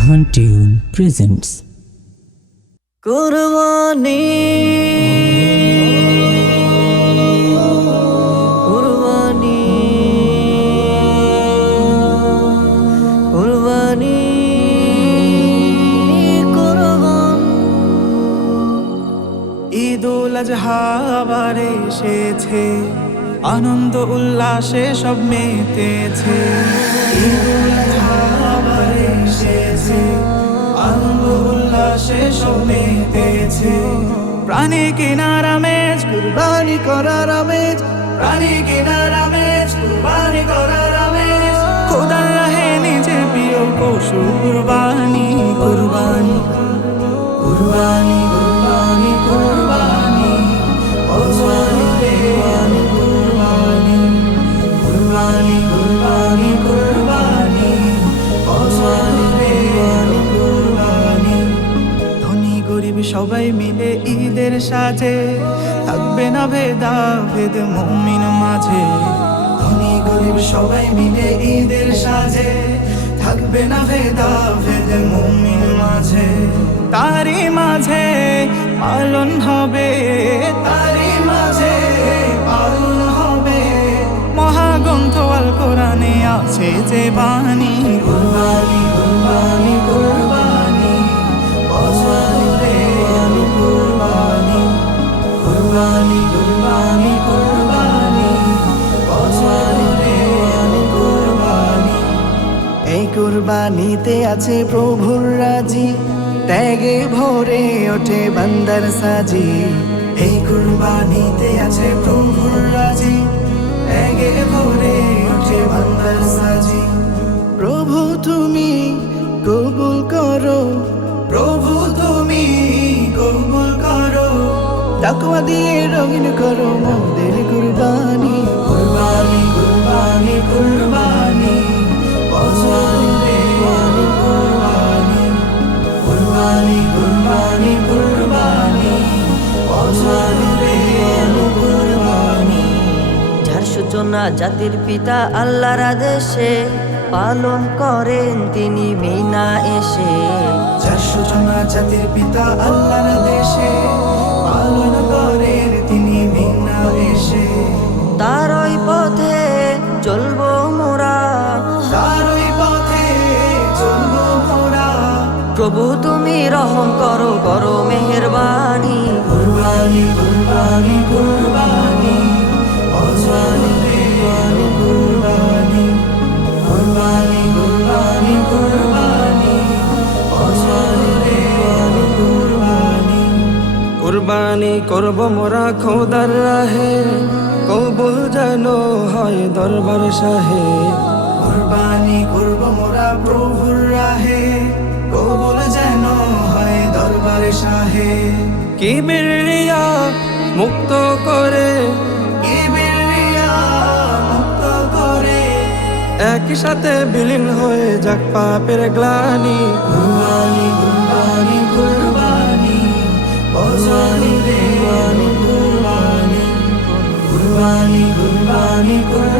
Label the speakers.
Speaker 1: Raihan tune presents
Speaker 2: কুরবানি কুরবানি কুরবানি কুরবান
Speaker 3: ঈদুল আজহা আবার এসেছে, আনন্দ উল্লাসে সব মেতেছে। ঈদুল আজহা আবার এসেছে, আনন্দ উল্লাসে সব মেতেছে। প্রাণী কেনার আমেজ, কুরবানি করার আমেজ, প্রাণী কেনার আমেজ, কুরবানি করার আমেজ। খোদার রাহে নিজের প্রিয় পশু কুরবানি, কুরবানি কুরবানি কুরবানি কুরবানি কুরবানি কুরবানি কুরবানি কুরবানি কুরবানি কুরবানি। ধনী গরিব সবাই মিলে ঈদের সাজে, থাকবে না ভেদাভেদ মুমিন মাঝে। ধনী গরিব সবাই মিলে ঈদের সাজে, থাকবে না ভেদাভেদ মুমিন মাঝে। তারি মাঝে পালন হবে, তারি মাঝে পালন হবে মহাগ্রন্থ আল কোরআনে আছে যে বাণী। কুরবানি কুরবানি কুরবানি কুরবানি কুরবানি কুরবানি কুরবানি কুরবানি কুরবানি। এই কুরবানিতে আছে প্রভুর রাজি, ত্যাগে ভরে ওঠে বান্দার সাজি। এই কুরবানিতে আছে প্রভুর রাজি, ত্যাগে ভরে ওঠে বান্দার সাজি। প্রভু তুমি কবুল করো, প্রভু তুমি কবুল করো, তাকওয়া দিয়ে রঙিন করো মোদের কুরবানি। কুরবানি কুরবানি কুরবানি কুরবানি কুরবানি কুরবানি কুরবানি।
Speaker 2: যার সূচনা জাতির পিতা আল্লাহর আদেশে, পালন করেন তিনি মিনা এসে।
Speaker 3: যার সূচনা জাতির পিতা আল্লাহর দেশে, পালন করেন তিনি মিনা এসে।
Speaker 2: তারই পথে চলবো মোরা,
Speaker 3: তারই পথে চলবো মোরা।
Speaker 2: প্রভু তুমি রহম করো, করো মেহেরবানি।
Speaker 3: কুরবানি কুরবানি কুরবানি কুরবানি কুরবানি কুরবানি কুরবানি কুরবানি কুরবানি। কুরবানি করব মোরা খোদার রাহে, কবুল যেন হয় দরবার শাহে। কুরবানি করব মোরা প্রভুর রাহে, কবুল যেন হয় দরবার শাহে। কিবরিয়া মুক্ত করে, কিবরিয়া মুক্ত করে, একই সাথে বিলীন হয়ে যাক পাপের গ্লানি। কুরবানি কুরবানি কুরবানি কুরবানি কুরবানি কুরবানি কুরবানি কুরবানি।